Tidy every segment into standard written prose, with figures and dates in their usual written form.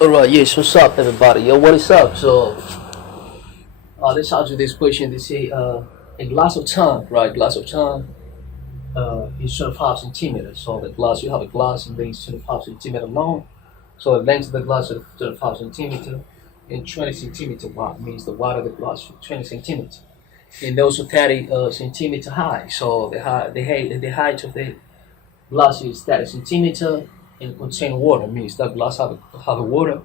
Alright, yes, what's up everybody? Yo, what is up? So, let's answer this question. They say, a glass of tank, right? Glass of tank is 25 centimeters. So the glass, you have a glass and then it's 25 centimeter long. So the length of the glass is 25 centimeter and 20 centimeter wide, means the wide of the glass is 20 centimeters. And also 30 centimeter high. So the height of the glass is 30 centimeter and contain water, means that glass have a water.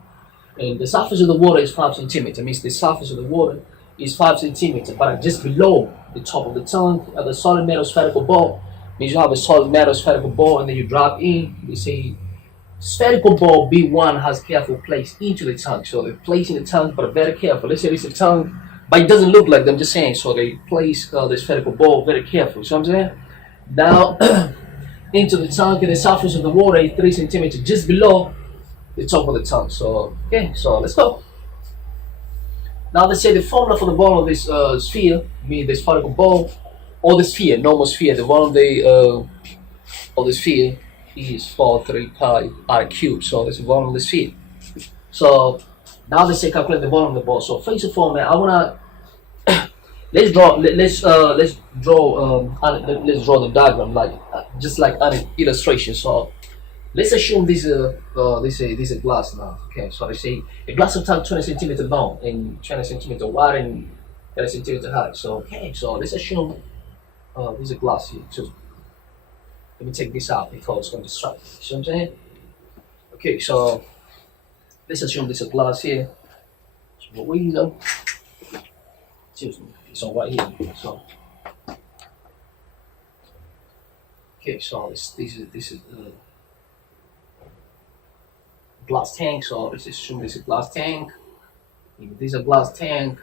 And the surface of the water is 5 centimeter, means the surface of the water is 5 centimeter, but just below the top of the tank, at the solid metal spherical ball, means you have a solid metal spherical ball and then you drop in. They say spherical ball B1 has careful place into the tank. So they place in the tank, but very careful. Let's say it's a tank, but it doesn't look like them, just saying. So they place the spherical ball very carefully. So I'm saying now into the tank, and the surface of the water is 3 centimeters just below the top of the tank. So okay, so let's go. Now they say the formula for the volume of this sphere, meaning the spherical ball, or the sphere, normal sphere, the volume of the sphere is 4 3 pi r cubed. So that's the volume of the sphere. So now they say calculate the volume of the ball. So first of all, man, I wanna let's draw the diagram, like just like an illustration. So let's assume this is a glass now. Okay, so they say a glass of tank 20 centimeter long and 20 centimeter wide and 30 centimeter high. So okay, so let's assume this is a glass here. So let me take this out because it's going to distract me. See what I'm saying? Okay, so let's assume this is a glass here. So what we do? Excuse me. So right here. So okay, so this is glass tank. So let's assume this is a glass tank. If this is a glass tank,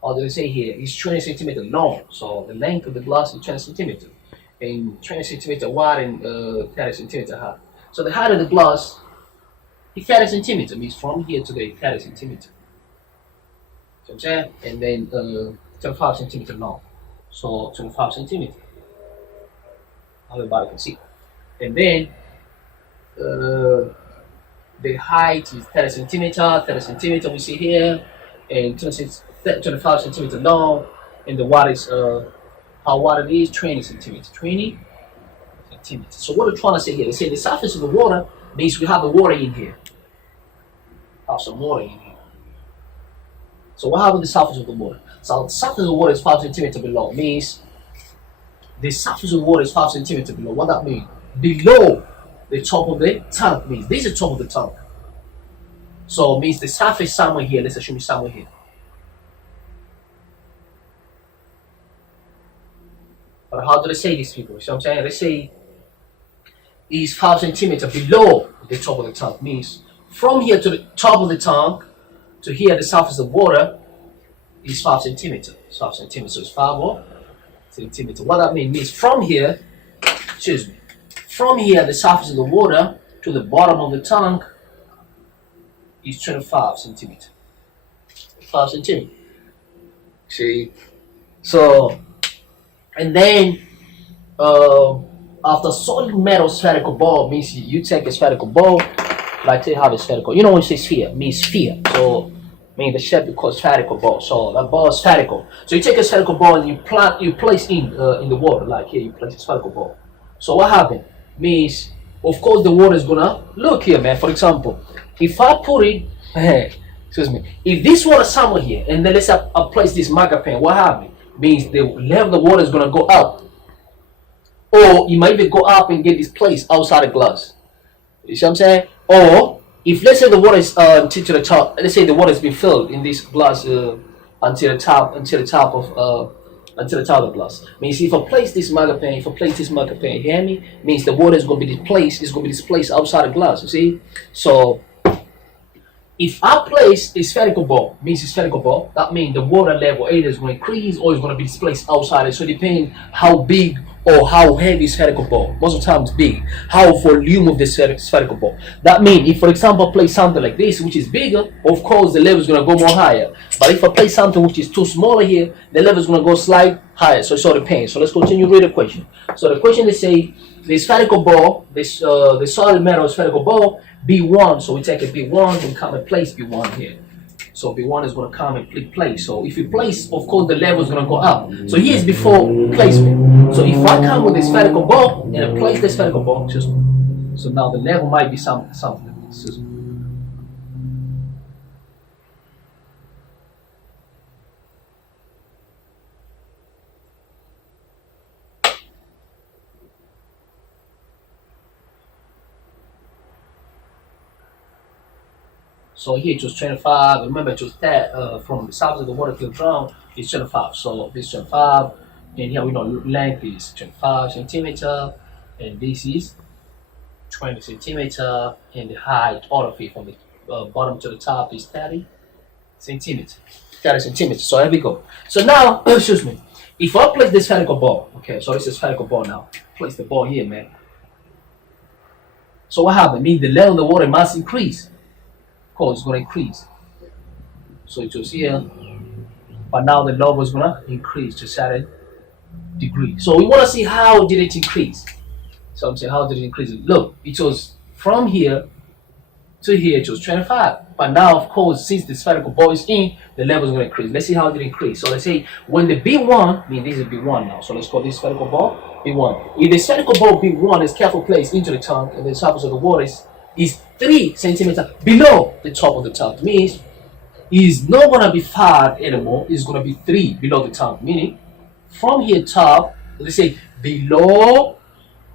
or they say here is 20 centimeter long. So the length of the glass is 20 centimeter and 20 centimeter wide and 30 centimeter high. So the height of the glass is 30 centimeter, means from here to the 30 centimeter. So I'm saying, and then 25 centimeter long. So 25 centimeter. Everybody can see. And then the height is 30 centimeter. 30 centimeter we see here, and 25 centimeter long, and the water is how wide it is 20 centimeters. 20 centimeters. So what we're trying to say here, they say the surface of the water means we have the water in here. Have some water in here. So what happens to the surface of the water? So the surface of the water is 5 centimeters below, means the surface of the water is 5 centimeters below. What that means? Below the top of the tank, means this is the top of the tank. So it means the surface somewhere here. Let's assume it's somewhere here. But how do they say these people? So I'm saying, they say is 5 centimeters below the top of the tank, means from here to the top of the tank to here, the surface of the water is 5 centimeters. 5 centimeters, so it's 5 centimeters. What that means from here, excuse me, from here, the surface of the water to the bottom of the tank is 25 centimeters. 5 centimeters. See? So, and then after solid metal spherical ball, means you take a spherical ball, like they have a spherical. You know when you say sphere, means sphere. So mean the shape is called spherical ball. So that ball is spherical. So you take a spherical ball and you place in the water, like here you place a spherical ball. So what happened? Means of course the water is gonna look here, man. For example, if I put it excuse me, if this water somewhere here and then let's say I place this marker pen, what happened? Means the level of the water is gonna go up. Or you might even go up and get displaced outside the glass. You see what I'm saying? Or if let's say the water is until to the top, let's say the water has been filled in this glass until the top of the glass. Means if I place this marker pen, you hear me? Means the water is going to be displaced outside the glass. You see? So if I place a spherical ball, that means the water level either is going to increase or it's going to be displaced outside it. So it depends how big or how heavy spherical ball. Most of the time it's big. How volume of the spherical ball. That means if for example I place something like this which is bigger, of course the level is going to go more higher. But if I place something which is too smaller here, the level is going to go slide higher, so it's all depends. So let's continue read the question. So the question they say the spherical ball, the solid metal spherical ball, B1. So we take a B1 and come and place B1 here. So B1 is going to come and place. So if you place, of course, the level is going to go up. So here's before placement. So if I come with a spherical ball and I place the spherical ball, so now the level might be something. So here it was 25. Remember, it was that from the surface of the water to the ground is 25. So this 25, and here we know length is 25 centimeter, and this is 20 centimeter, and the height, all of it from the bottom to the top is 30 centimeter. 30 centimeters. So here we go. So now, excuse me, if I place this spherical ball, okay, so it's a spherical ball now. Place the ball here, man. So what happened? Means the level of the water must increase. Of course, it's going to increase. So it was here, but now the level is going to increase to a certain degree. So we want to see how did it increase. So I'm saying, how did it increase? Look, it was from here to here, it was 25. But now, of course, since the spherical ball is in, the level is going to increase. Let's see how it increase. So let's say when the B1, I mean, this is B1 now. So let's call this spherical ball B1. If the spherical ball B1 is carefully placed into the tank and the surface of the water is 3 centimeters below the top of the tank, means it's not going to be 5 anymore. It's going to be 3 below the tank, meaning from here top, let's say below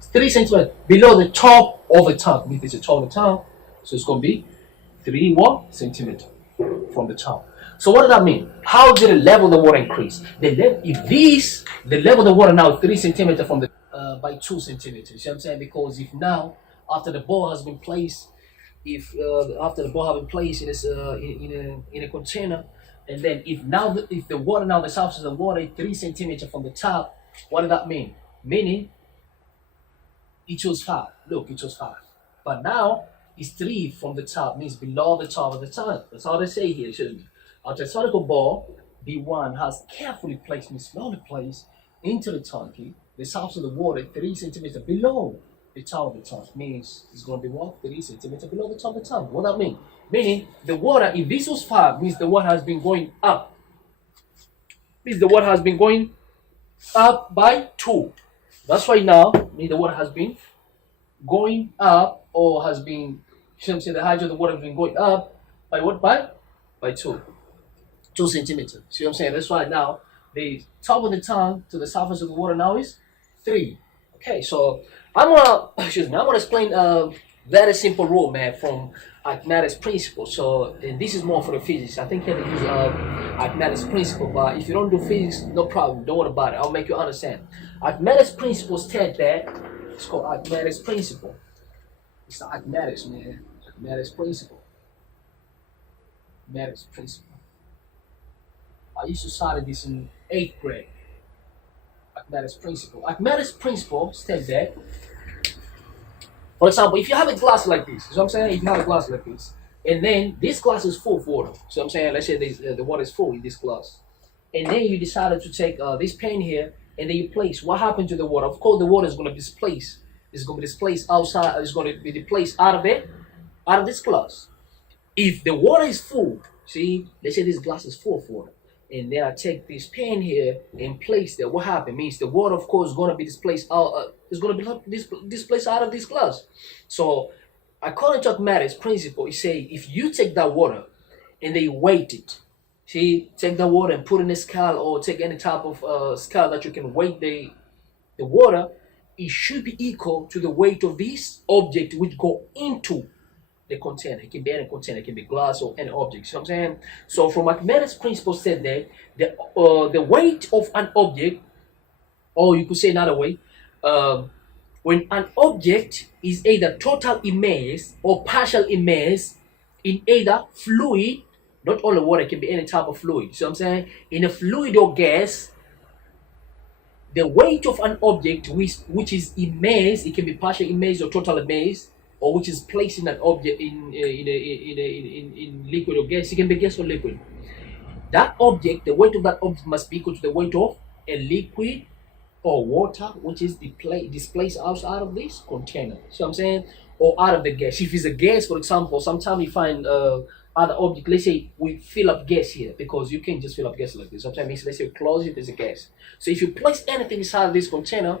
3 centimeters below the top of the tank. Means it's the top of the tank, so it's going to be 3 centimeters from the top. So what does that mean? How did the level of the water increase? The level of the water now is 3 centimeters from the by 2 centimeters. You see what I'm saying? Because if now after the ball has been placed, after the ball has been placed in this in a container, and then if the water now the surface of the water is 3 centimeters from the top, what does that mean? Meaning it was 5. Look, it was 5, but now it's 3 from the top, means below the top of the tank. That's how they say here. Excuse me. A spherical ball B1 has carefully placed, means slowly placed into the tank. The surface of the water 3 centimeters below the top of the tank, means it's going to be what? 3 centimeters below the top of the tank. What that mean? Meaning the water, if this was 5, means the water has been going up. Means the water has been going up by 2. That's why now, means the water has been going up, or has been, the height of the water has been going up by what? By 2 centimeters. See what I'm saying? That's why now the top of the tank to the surface of the water now is 3. Okay, so I'm gonna explain a very simple rule, man, from Archimedes principle. So and this is more for the physics. I think you have to use Archimedes principle, but if you don't do physics, no problem. Don't worry about it. I'll make you understand. Archimedes principle states that it's called Archimedes principle. It's not Archimedes, man. Archimedes principle. Archimedes principle. I used to study this in 8th grade. Archimedes principle. Archimedes principle states that, for example, if you have a glass like this, you know what I'm saying? If you have a glass like this, and then this glass is full of water. So I'm saying, let's say the water is full in this glass, and then you decided to take this pen here, and then you place. What happened to the water? Of course, the water is going to be displaced. It's going to be displaced outside. It's going to be displaced out of this glass. If the water is full, see, let's say this glass is full of water, and then I take this pen here and place there. What happened? Means the water, of course, is going to be displaced out. Is going to be displaced out of this glass. So, according to Archimedes principle, it say if you take that water and then you weight it, see, take that water and put in a scale, or take any type of scale that you can weight the water, it should be equal to the weight of this object which go into the container. It can be any container, it can be glass or any object. You know what I'm saying? So from Archimedes principle said that the weight of an object, or you could say another way, when an object is either total immersed or partial immersed in either fluid, not only water, it can be any type of fluid. So I'm saying in a fluid or gas, the weight of an object which is immersed, it can be partially immersed or total immersed, or which is placed in an object in liquid or gas. It can be gas or liquid. That object, the weight of that object must be equal to the weight of a liquid or water which is displaced outside of this container. See what I'm saying? Or out of the gas. If it's a gas, for example, sometimes you find other object. Let's say we fill up gas here because you can't just fill up gas like this. Sometimes let's say close it, there's a gas. So if you place anything inside this container,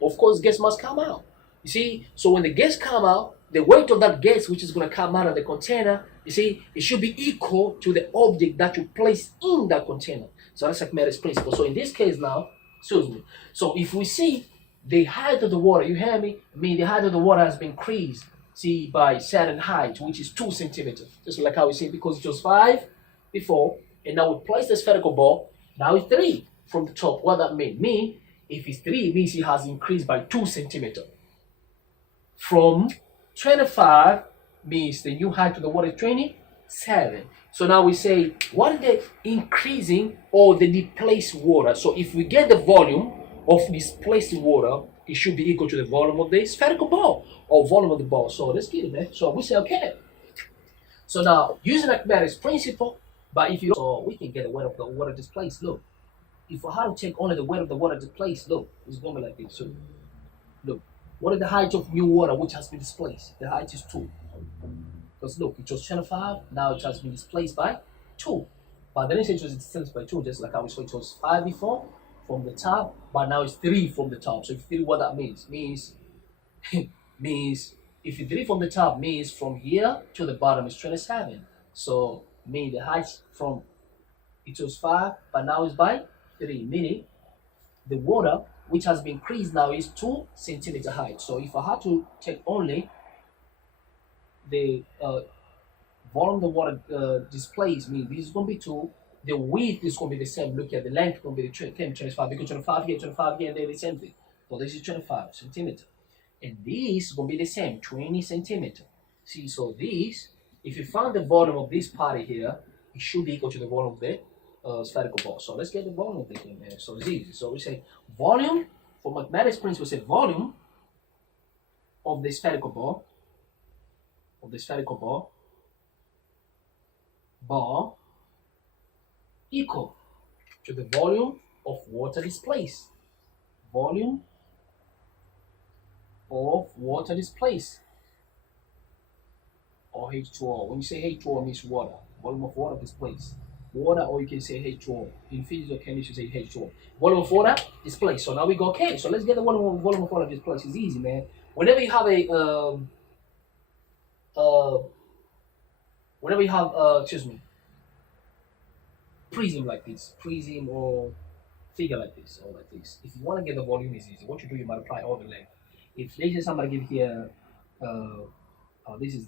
of course gas must come out. You see, so when the gas come out, the weight of that gas which is going to come out of the container, you see, it should be equal to the object that you place in that container. So that's Archimedes principle. So in this case now, excuse me. So if we see the height of the water, you hear me? I mean, the height of the water has been increased, see, by certain height, which is 2 centimeters. Just like how we see, because it was 5 before, and now we place the spherical ball, now it's 3 from the top. What that mean? If it's 3, it means it has increased by 2 centimeters. From 25 means the new height of the water is 27. So now we say, what is the increasing or the displaced water? So if we get the volume of displaced water, it should be equal to the volume of the spherical ball or volume of the ball. So let's get it, man. So we say, okay. So now, using Archimedes principle, but if you don't, so we can get the weight of the water displaced. Look, if I had to take only the weight of the water displaced, look, it's going to be like this. So look, what is the height of new water which has been displaced? The height is 2. Because look, it was 25, now it has been displaced by 2. But then it was displaced by 2, just like I was saying, it was 5 before from the top, but now it's 3 from the top. So if you feel what that means, means if you 3 from the top means from here to the bottom is 27. So mean the height from it was 5, but now it's by 3, meaning the water which has been increased now is 2 centimeter height. So if I had to take only the volume the water displays, mean this is going to be 2. The width is going to be the same. Look at the length going to be the 25 because 25 here, and they're the same thing. So this is 25 centimeter, and this is going to be the same, 20 centimeter. See, so this, if you find the volume of this part here, it should be equal to the volume of the spherical ball. So let's get the volume of the thing there. So it's easy. So we say volume for mathematics principle. We say volume of the spherical ball. Ball equal to the volume of water displaced. Volume of water displaced, or H2O. When you say H2O, it means water. Volume of water displaced. Water, or you can say H2O. In physics or chemistry, you say H2O. Volume of water displaced. So now we go, okay, so let's get the volume of water displaced. It's easy, man. Whenever you have prism like this, prism or figure like this, or like this. If you want to get the volume, it's easy. What you do, you multiply all the length. If let's say somebody give here, this is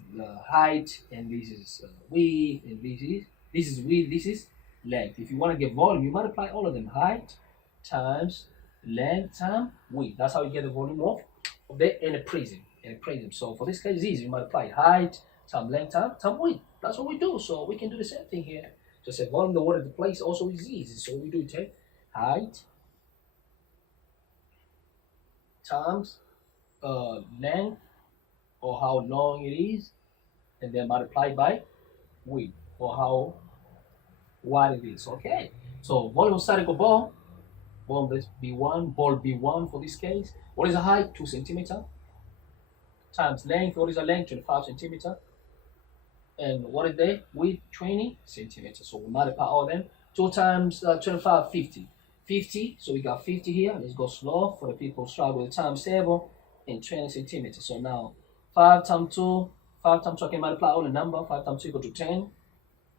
height, and this is width, and this is width, this is length. If you want to get volume, you multiply all of them. Height times length times width. That's how you get the volume of the in a prism. So for this case, it's easy. You multiply height times length times width. That's what we do. So we can do the same thing here. Just say volume the water to place also is easy. So we do take height times length, or how long it is, and then multiply by width, or how wide it is. Okay. So volume of spherical ball, volume B1, ball B1 for this case. What is the height? 2 centimeter. Times length. What is the length? 25 centimeter. And what is the width? 20 centimeters. So we multiply all of them. 2 times 25, 50. 50. So we got 50 here. Let's go slow for the people struggle with the times table. And 20 centimeters. So now 5 times 2. 5 times 2. I can multiply all the number. 5 times 2 equal to 10.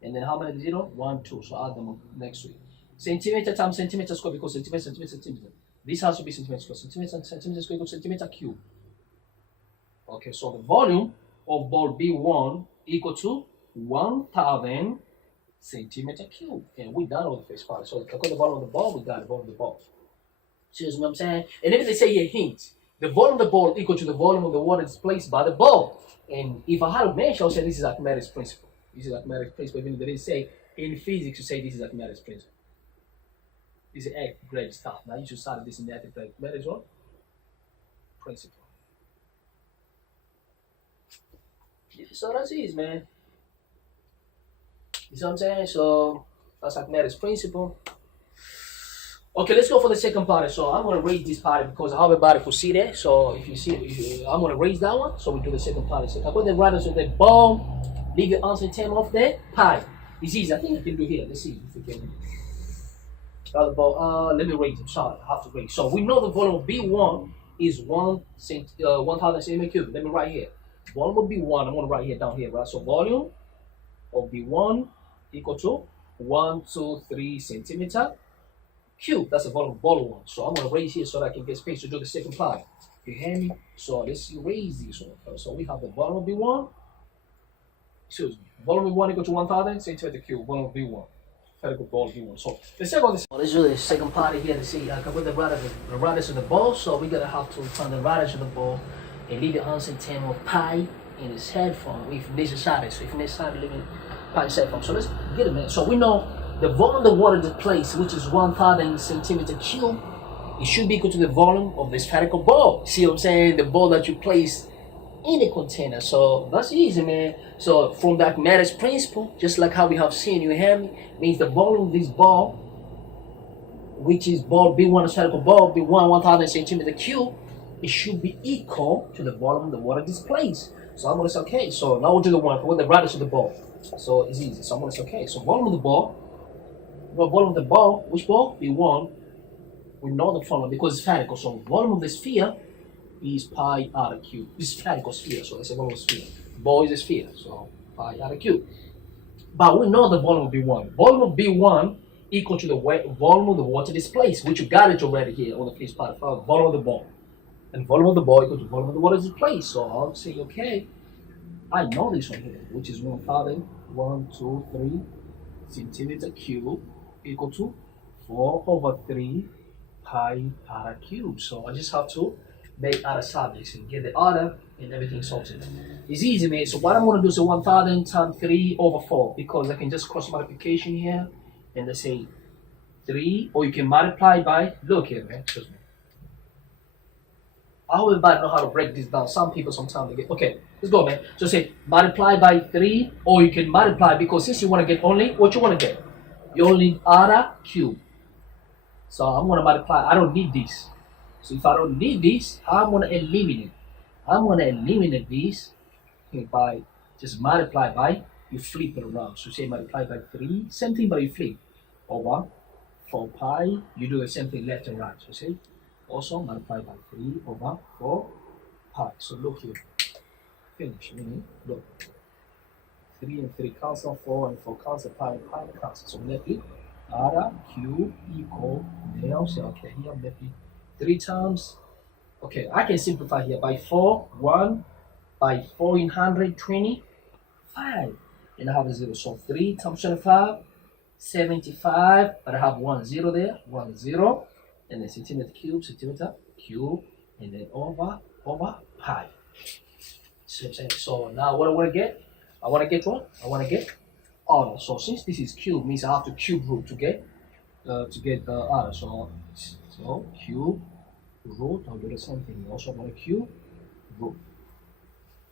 And then how many 0? 1, 2. So add them up next week. Centimeter times centimeter square because centimeter. This has to be centimeter square. Centimeter square equals centimeter cube. Okay, so the volume of ball B1 equal to 1,000 centimeter cube. And we done with the first part. So calculate the volume of the ball, we got the volume of the ball. See what I'm saying? And if they say here hint, the volume of the ball equal to the volume of the water displaced by the ball. And if I had to mention, I would say this is Archimedes principle. This is Archimedes principle. Even if they didn't say in physics, you say this is Archimedes principle. This is 8th grade stuff. Now you should start this in the 8th grade. Archimedes what? Principle. Yeah, so that's it, man. You see what I'm saying? So that's Archimedes principle. Okay, let's go for the second party. So I'm gonna raise this party because everybody could see that. So if you see, I'm gonna raise that one. So we do the second party. So I put the radius of the ball, leave the answer 10 off there. Pi. It's easy. I think I can do here. Let's see if we can. The ball. Let me raise it. Sorry, I have to raise. So we know the volume of B1 is 1,000 centimeter cubed. Let me write here. Volume of B1. I'm gonna write here down here, right? So volume of B1 equal to 123 centimeter cube. That's the volume of ball one. So I'm gonna raise here so that I can get space to do the second part. You hear me? So let's raise this one first. So we have the volume of B1. Excuse me. Volume of B1 equal to 1,000 centimeter cube. Volume of B1. Spherical ball B1. So the second one. Let's do the second part here to see. I can put the radius of the ball. So we're gonna have to find the radius of the ball and leave the answer in terms of pi in its head form if necessary. So if necessary, leave it pi in head form. So let's get a minute. So we know the volume of the water displaced, which is 1,000 centimeter cube, it should be equal to the volume of the spherical ball. See what I'm saying? The ball that you place in the container. So that's easy, man. So from the Archimedes principle, just like how we have seen, you hear me, means the volume of this ball, which is ball B1, a spherical ball, B1, 1,000 centimeter cube, it should be equal to the volume of the water displaced. So I'm gonna say, okay, so now we'll do the one with the radius of the ball. So it's easy. So I'm gonna say, okay, so volume of the ball, volume of the ball, which ball? B1. We know the formula because it's spherical. So volume of the sphere is pi r cube. It's spherical sphere, so let's say volume of sphere. Ball is a sphere, so pi r cube. But we know the volume of B1. Volume of B1 equal to the volume of the water displaced, which you got it already here on the first part. Volume of the ball. And volume of the ball equal to volume of the water displaced. So I'll say, okay, I know this one here, which is 1,123 centimeter cube equal to 4/3 pi r cube. So I just have to make other subjects and get the order and everything sorted. It's easy, man. So what I'm gonna do is 1,000 times 3/4 because I can just cross multiplication here and let's say 3, or you can multiply by, look here, man. Trust me. I hope everybody know how to break this down. Some people sometimes they get, okay, let's go, man. So say multiply by 3, or you can multiply because since you want to get only what you want to get, you only need r cube. So I'm going to multiply. I don't need this. So if I don't need this, I'm going to eliminate. I'm going to eliminate this by just multiply by, you flip it around. So say multiply by 3, same thing, but you flip. Over 4 pi, you do the same thing left and right. So say also multiply by 3/4 pi. So look here. Finish. Meaning, look. 3 and 3 cancel, 4 and 4 cancel, pi and pi cancel. So left it. R cube equal, now say, okay, here left it 3 times. Okay, I can simplify here by 4, 1, by 4 in 120, 5. And I have a 0. So 3 times 25, 75. But I have 1 0 there, 1 0. And then centimeter cube, and then over pi. So now what do I want to get? I want to get what? I want to get order. So since this is cube, means I have to cube root to get order. So cube root. I'll do the same thing. You also want to cube root.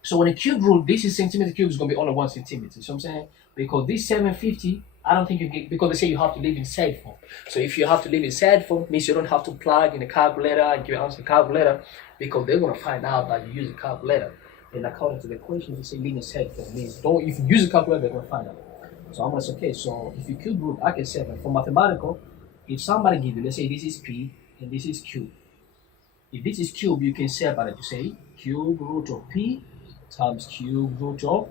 So when a cube root, this is centimeter cube is going to be only 1 centimeter. So I'm saying because this 750. I don't think you get, because they say you have to live in sad form. So if you have to live in sad form, means you don't have to plug in a calculator and give answer calculator, because they're gonna find out that you use a calculator. And according to the question, they say live in sad form means don't. If you use a calculator, they're gonna find out. So I'm gonna say okay. So if you cube root, I can say that for mathematical. If somebody give you, let's say this is p and this is q. If this is cube, you can separate. You say cube root of p times cube root of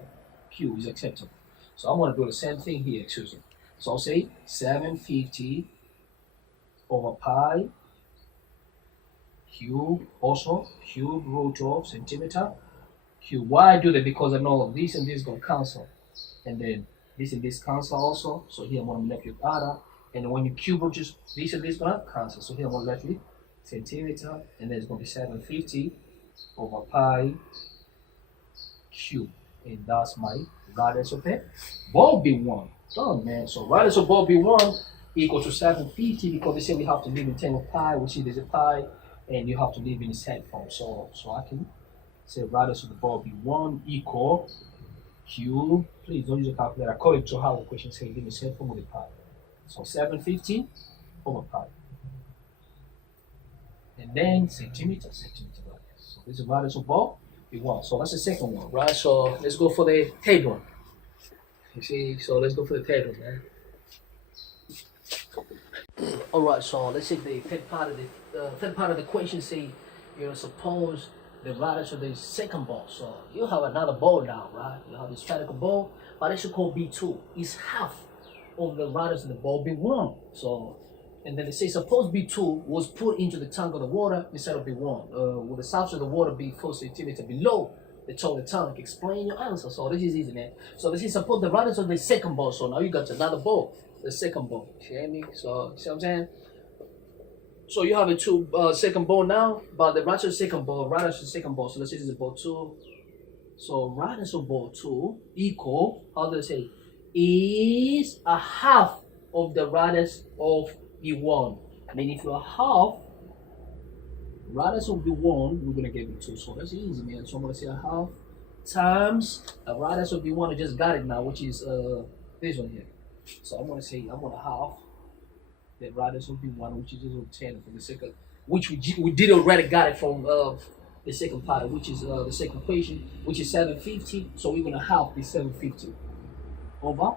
q is acceptable. So I'm going to do the same thing here, excuse me. So I'll say 750 over pi cube, also cube root of centimeter cube. Why I do that? Because I know this and this is going to cancel. And then this and this cancel also. So here I'm going to left with other. And when you cube root, just this and this going to cancel. So here I'm going to left with centimeter. And then it's going to be 750 over pi cube. And that's my radius of it. Ball B1. Done, man. So radius of ball B1 equal to 750 because they say we have to live in terms of pi, which is a pi, and you have to live in its head form. So I can say radius of the ball B1 equal cube. Please don't use a calculator. According to how the question says, live in its head form with a pi. So 750 over pi. and then centimeter. Right? So this is radius of ball B1. So that's the second one, right? So let's go for the third one. You see, so let's go for the third one, man. All right, so let's take the third part of the equation. Say, suppose the radius of the second ball. So you have another ball now, right? You have the spherical ball, but it's called B2. It's half of the radius of the ball B1. So, and then they say, suppose B2 was put into the tank of the water instead of B1. Will the surface of the water be 4 centimeters below the top of the tank? Explain your answer. So this is easy, man. So this is suppose the radius of the second ball. So now you got another ball, the second ball. You hear me? So see what I'm saying? So you have a second ball now, but the radius of the second ball, radius of the second ball. So let's say this is ball 2. So radius of ball 2 equal, how do I say, is a half of the radius of B1. I mean, if you're half radius of B1, we're gonna get B2. So that's easy, man. So I'm gonna say a half times a radius of B1. I just got it now, which is this one here. So I'm gonna say I'm gonna half the radius of B1, which is 10 for the second, which we did already got it from the second part, which is the second equation, which is 750. So we're gonna half this 750 over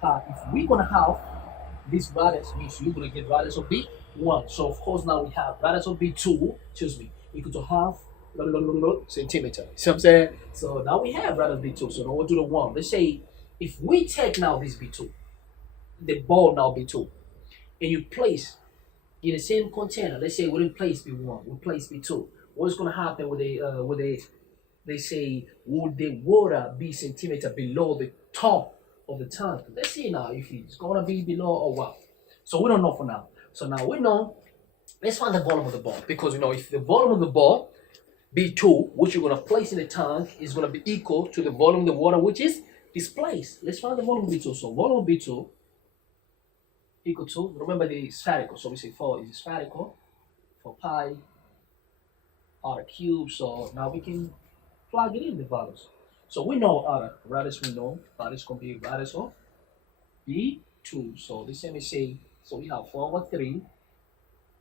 pi. If we're gonna half this radius, means you're gonna get radius of B1. So of course now we have radius of B2, equal to half centimeter. See what I'm saying? So now we have radius of B2. So now we'll do the 1. Let's say if we take now this B2, the ball now B2, and you place in the same container, let's say we didn't place B1, we place B2. What's gonna happen with they say, would the water be centimeter below the top of the tank? Let's see now if it's gonna be below or what. So we don't know for now. So now we know, let's find the volume of the ball, because if the volume of the ball B2, which you're gonna place in the tank, is gonna be equal to the volume of the water which is displaced. Let's find the volume of B2. So volume of B2 equal to, remember the spherical, so we say 4 is spherical, 4 pi r cubed. So now we can plug it in the values. So we know r radius, we know radius can be radius of B2. So this let me say, so we have 4 over 3,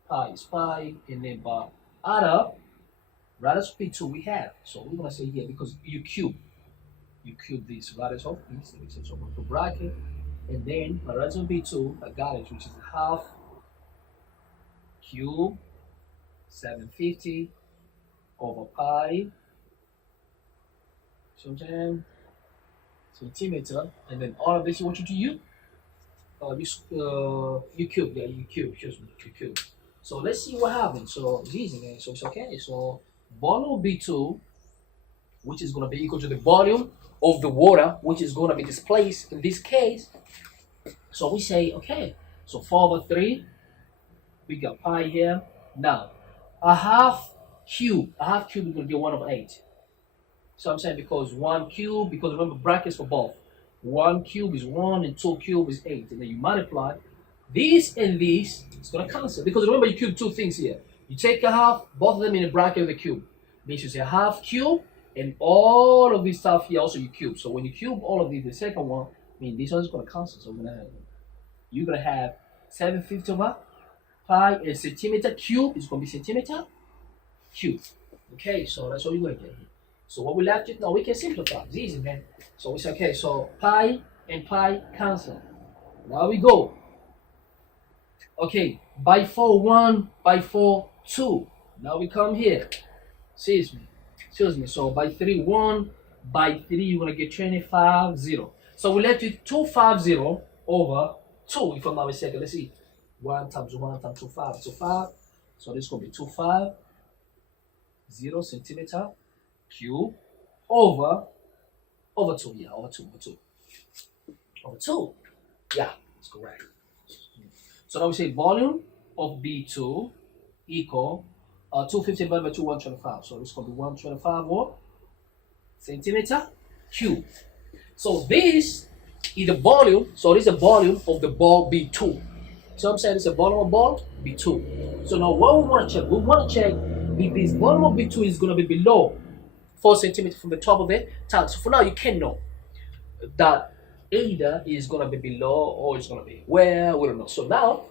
pi is pi, and then by r radius of B2 we have. So we're gonna say here, because you cube this radius of this, so we're going to bracket. And then my radius of B2, I got it, which is half cube 750 over pi centimeter, and then all of this is what you do you cube, you cube. So let's see what happens. So it's easy, man. So it's okay. So volume of B2, which is going to be equal to the volume of the water, which is going to be displaced in this case. So we say, okay, so 4 over 3, we got pi here. Now, a half cube is going to get 1 over 8. So I'm saying, because 1 cube, because remember brackets for both. 1 cube is 1 and 2 cube is 8. And then you multiply this and this, it's going to cancel. Because remember, you cube two things here. You take a half, both of them in the bracket of the cube. Means you say half cube, and all of this stuff here also you cube. So when you cube all of these, the second one, I mean, this one is going to cancel. So you're going to have 750 over pi, and centimeter cube is going to be centimeter cube. Okay, so that's what you're going to get here. So what we left it now, we can simplify. It's easy, man. So we say, okay, so pi and pi cancel. Now we go. Okay, by 4, 1, by 4, 2. Now we come here. Excuse me. So by 3, 1, by 3, you're going to get 25, 0. So we left it 250 over 2, if I'm not mistaken. Let's see. 1 times 1 times 2, 5. So 5. So this is going to be 25, 0 centimeter cube over 2. Yeah, over 2. Over 2. Yeah, that's correct. So now we say volume of B2 equal 250 divided by 2, 125. So this is going to be 125 what? Centimeter cube. So this is the volume. So this is the volume of the ball B2. So I'm saying it's a volume of ball B2. So now what we want to check? We want to check if this volume of B2 is going to be below 4 centimeters from the top of the tank. So for now you can know that either is going to be below or it's going to be where, we don't know. So now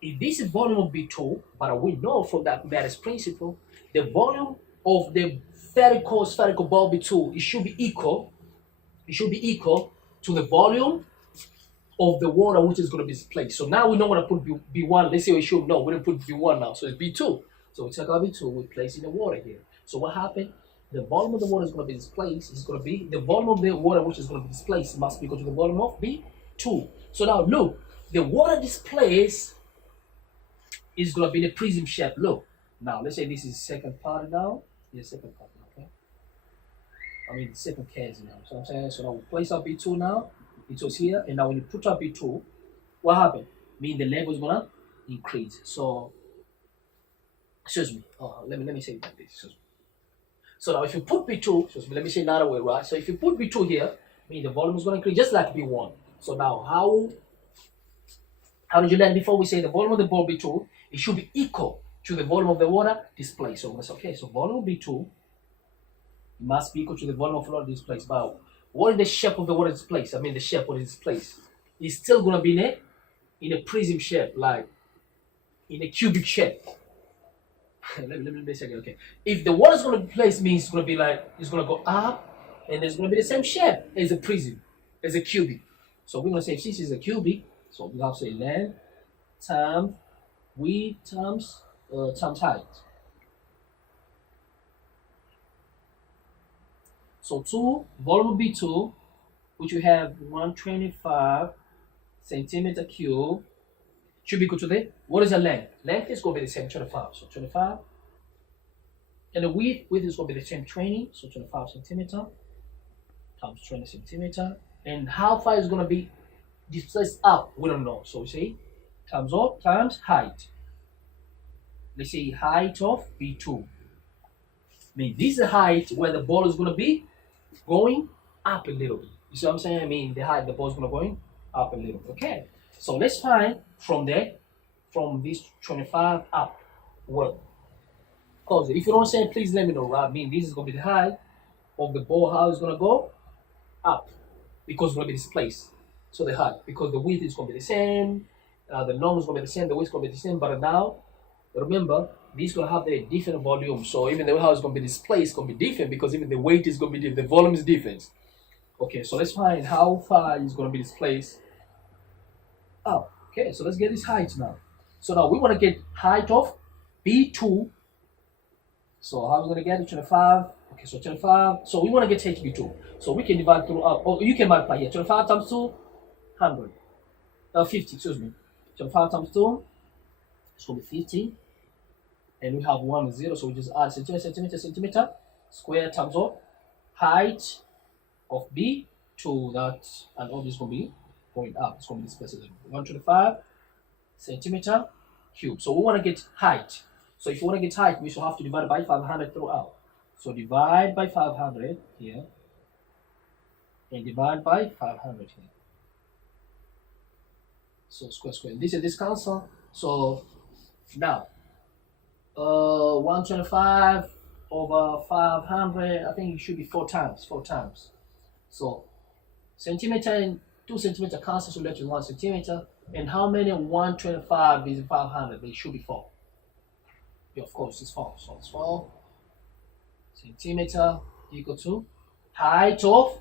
if this is volume of B2, but we know from that mathematics principle, the volume of the spherical ball B2, it should be equal. It should be equal to the volume of the water which is going to be displaced. So now we know what to put B1. Let's say we should know. We're going to put B1 now. So it's B2. So we take our B2, we place in the water here. So what happened? The volume of the water is going to be displaced. It's going to be the volume of the water which is going to be displaced must be equal to the volume of B2. So now look, the water displaced is going to be the prism shape. Look, now let's say this is second part now. Yes, second part, okay? I mean, the second case now. So I'm saying, so now we place our B2 now. It was here, and now when you put our B2, what happened? Mean the level is gonna increase. So, excuse me. Let me say it like this. Excuse me. So now if you put B2, excuse me, let me say another way, right? So if you put B2 here, mean the volume is gonna increase just like B1. So now how did you learn before? We say the volume of the ball B2, it should be equal to the volume of the water displaced. So that's okay. So volume of B2 must be equal to the volume of water displaced. But what is the shape of the water displaced? I mean the shape of it displaced. It's still gonna be in a prism shape, like in a cubic shape. let me say again. Okay. If the water is gonna be placed, means it's gonna be like it's gonna go up, and it's gonna be the same shape as a prism, as a cubic. So we're gonna say if this is a cubic, so we have to say length times width times height. So volume of B2, which you have 125 centimeter cube, should be equal to the, what is the length? Length is going to be the same, 25. So 25. And the width is going to be the same, 20. So 25 centimeter times 20 centimeter. And how far is going to be displaced up? We don't know. So we say times what? Times height. Let's say height of B2. I mean, this is the height where the ball is going to be going up a little bit. You see what I'm saying? I mean, the height, the ball is going to going up a little bit. Okay. So let's find from this 25 up. Well, because if you don't say, please let me know. Right? I mean, this is going to be the height of the ball. How it's going to go up because it's going to be displaced. So the height, because the width is going to be the same, the long is going to be the same, the width is going to be the same. But now, remember, this is going to have a different volume. So even the way how it's going to be displaced is going to be different because even the weight is going to be different. The volume is different. Okay, so let's find how far it's going to be displaced. Oh, okay, so let's get this height now. So now we want to get height of B2. So how are we going to get it? 25. Okay, so 25. So we want to get HB2. So we can divide through, or you can multiply here. 25 times 2, 100. 50, excuse me. 25 times 2, it's going to be 50. And we have 1 and 0, so we just add centimeter, square times what? Height of B2, that, and all this will be going up. It's going to be displaced 125 centimeter cube. So we want to get height. So if you want to get height, we should have to divide by 500 throughout. So divide by 500 here, and divide by 500 here. So square. And this cancel. So now, 125 over 500, I think it should be 4 times. So centimeter and 2 centimeter cancel, so left with 1 centimeter. And how many 125 is 500? They should be 4. Yeah, of course, it's 4. So it's 4 centimeter equal to height of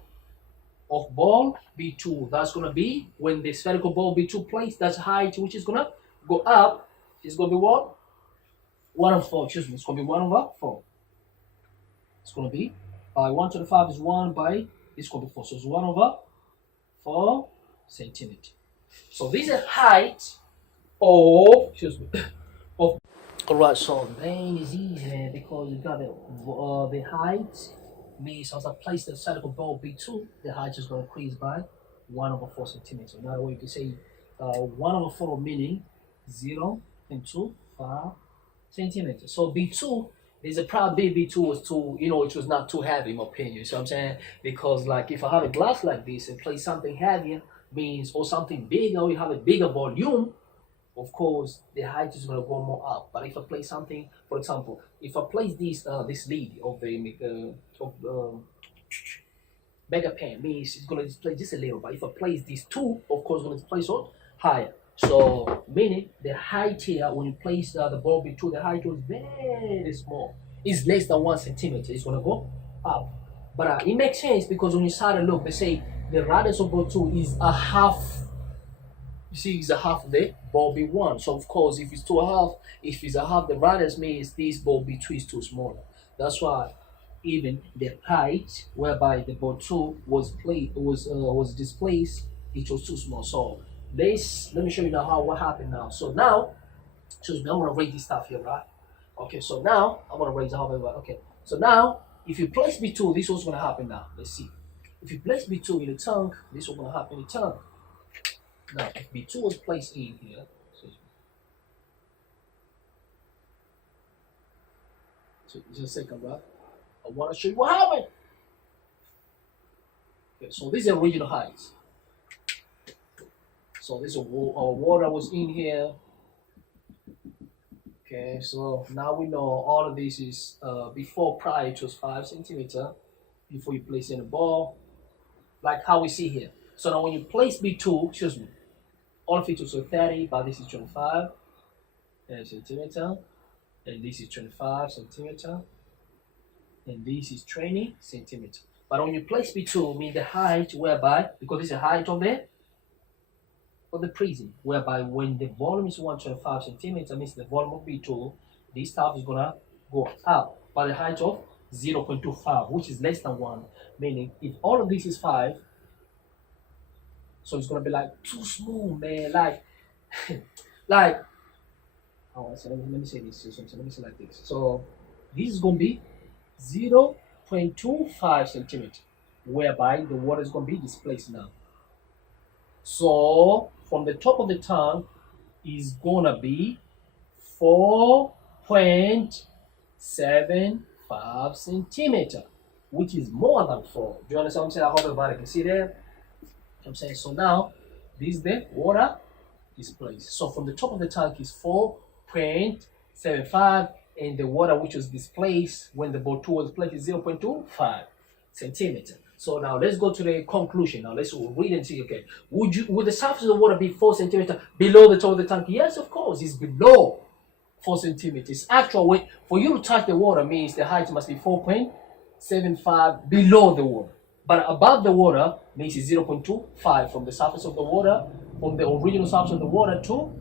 ball B2. That's gonna be when the spherical ball B2 placed. That's height which is gonna go up. It's gonna be what? 1 over 4, excuse me, it's going to be 1 over 4. It's going to be, by 125 is 1 by, it's going to be 4. So it's 1 over 4 centimeter. So this is height of, excuse me, of. Alright, so then is easy because you got the height means as I place the spherical ball B2, the height is going to increase by 1 over 4 centimeters. Another way you can say 1 over 4 meaning 0 and 2, 5 centimeters. So B2, there's a probability B2 was too, it was not too heavy in my opinion. So I'm saying, because like if I have a glass like this and place something heavier, means or something bigger, or you have a bigger volume, of course the height is going to go more up. But if I place something, for example, if I place this lid of the mega pan, means it's going to display just a little. But if I place these two, of course, it's going to display so higher. So meaning the height here, when you place the ball between the height was very small. It's less than 1 centimeter. It's gonna go up. But it makes sense because when you start to look, they say the radius of ball 2 is a half. You see, it's a half of the ball B1. So of course, if it's 2.5, if it's a half, the radius means this ball B2 is too smaller. That's why even the height whereby the ball 2 was displaced, it was too small. So let me show you now what happened now. So now, excuse me, I'm gonna rate this stuff here, right? Okay, so now I'm gonna raise the whole. Okay, so now if you place B2, this is what's gonna happen now. Let's see. If you place B2 in the tank, this is what's gonna happen in the tank. Now, if B2 was placed in here, so just a second, right? I want to show you what happened. Okay, so this is the original height. So this is our water was in here. Okay, so now we know all of this is before prior it was 5 centimeter before you place in the ball, like how we see here. So now when you place B2, excuse me, all of it was 30, but this is 25 centimeter, and this is 25 centimeter, and this is 20 centimeter. But when you place B2, mean the height whereby, because this is the height of the prism, whereby when the volume is 125 centimeter, means the volume of B2, this stuff is gonna go up by the height of 0.25, which is less than 1. Meaning, if all of this is 5, so it's gonna be like too small, man. Like, like. Oh, so let me say this. So let me say like this. So this is gonna be 0.25 centimeter, whereby the water is gonna be displaced now. So from the top of the tank is gonna be 4.75 centimeter, which is more than 4. Do you understand what I'm saying? I hope everybody can see there. I'm saying, so now this is the water displaced. So from the top of the tank is 4.75, and the water which was displaced when the ball 2 was placed is 0.25 centimeter. So now let's go to the conclusion. Now let's read and see. Okay, would the surface of the water be 4 centimeter below the top of the tank? Yes, of course, it's below 4 centimeters. Actual weight for you to touch the water means the height must be 4.75 below the water. But above the water means it's 0.25 from the surface of the water, from the original surface of the water to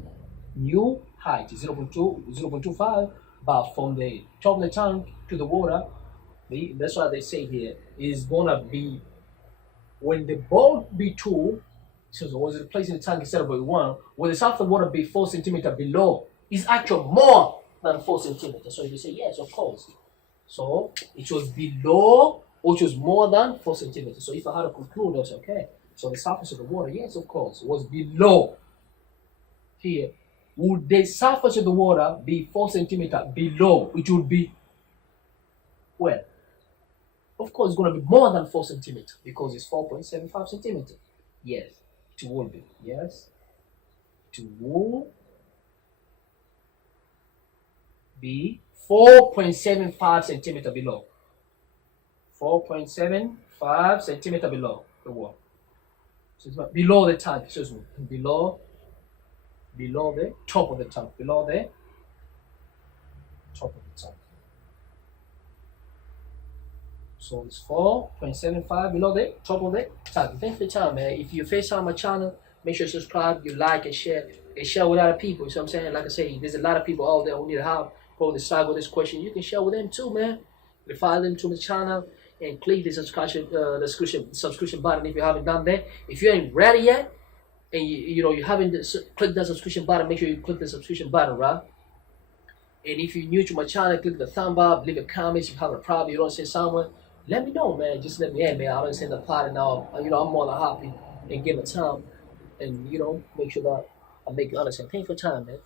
new height, 0.25. But from the top of the tank to the water, that's what they say here, is gonna be when the ball B2, so was it placed in the tank instead of B1, when the surface of the water be 4 centimeter below, is actually more than 4 centimeters. So you say yes, of course. So it was below, which was more than 4 centimeters. So if I had to conclude, I say okay. So the surface of the water, yes, of course, was below here. Would the surface of the water be 4 centimeter below? It would be, well, of course, it's going to be more than 4 centimeter because it's 4.75 centimeter. Yes, it will be. Yes, it will be 4.75 centimeter below. 4.75 centimeter below the wall. So it's below the tank, excuse me, below the top of the tank, below the top of the tank. So it's 4.75 below the top of the tank. Thanks for your time, man. If you're first time on my channel, make sure you subscribe, you like and share with other people. So I'm saying, like I say, there's a lot of people out there who need help probably struggle with this question. You can share with them too, man. Refer them to the channel and click the subscription button if you haven't done that. If you ain't ready yet and you haven't clicked the subscription button, make sure you click the subscription button, right? And if you're new to my channel, click the thumb up, leave a comment. If you have a problem, you don't see someone, let me know, man. Just let me in, man. I don't send the party now. I'm more than happy and give a time and make sure that I make you understand. Thanks for time, man.